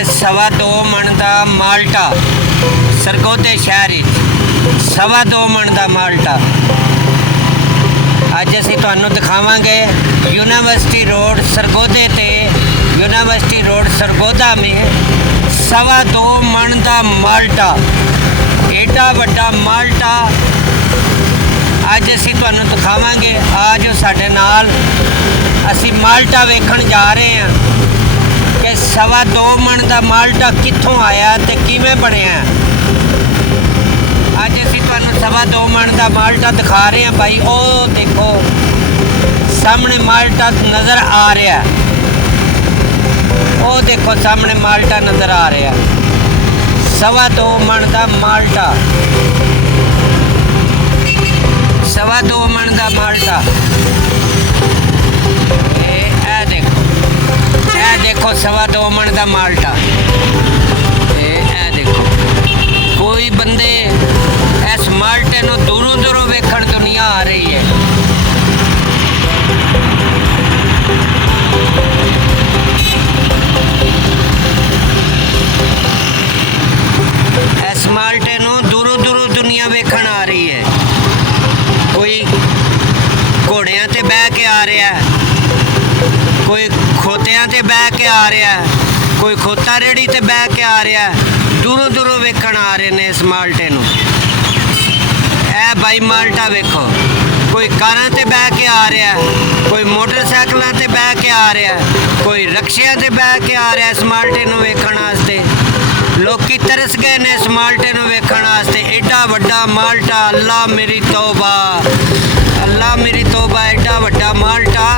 ਕਿ 2.25 ਮਣ ਦਾ ਮਾਲਟਾ ਸਰਗੋਧੇ ਸ਼ਹਿਰ ਵਿੱਚ 2.25 ਮਣ ਦਾ ਮਾਲਟਾ ਅੱਜ ਅਸੀਂ ਤੁਹਾਨੂੰ ਦਿਖਾਵਾਂਗੇ यूनिवर्सिटी रोड सरगोधे ते यूनिवर्सिटी रोड सरगोधा में 2.25 मण का माल्टा एडा वड्डा माल्टा अज असी तुहानू दिखावांगे। आज साडे नाल असी माल्टा वेखण जा रहे हैं कि 2.25 मण का माल्टा कित्थों आया ते किवें बनिया। अज असी तुहानू 2.25 मण का माल्टा दिखा रहे हैं भाई। ओ देखो सामने माल्टा नज़र आ रहा है, वो देखो सामने माल्टा नज़र आ रहा है। 2.25 मण का माल्टा 2.25 मण का माल्टा ए देखो 2.25 मण का माल्टा ए देखो। कोई बंदे इस माल्टे नूं दूरों दूरों वेखण दुनिया आ रही है। इस माल्टे नूं दूरों दूरों दुनिया वेखण आ रही है। कोई घोड़ियां ते बह के आ रहा है, कोई खोतियां ते बह के आ रहा है, कोई खोता रेड़ी ते बह के आ रहा है। दूरों दूरों वेखण आ रहे ने इस माल्टे नूं। ए भाई माल्टा वेखो, कोई कारां ते बह के आ रहा है, कोई मोटरसाइकिलों ते बह के आ रहा है, कोई रक्शियां ते बह के आ रहा है इस माल्टे नूं वेखण वास्ते। लोकी तरस गए ने इस माल्टे नूं वेखण वास्ते। एडा वड्डा माल्टा, अल्लाह मेरी तौबा, अल्लाह मेरी तौबा। एडा वड्डा माल्टा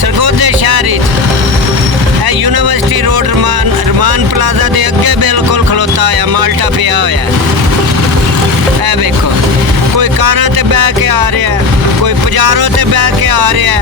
सरगोधे शहर है, यूनिवर्सिटी रोड रमान प्लाजा के अगे बिल्कुल खलोता होया माल्टा पिया होया। ए वेखो, कोई कारां ते बह के आ रहा है, कोई पजारों ते बह के आ रहा है,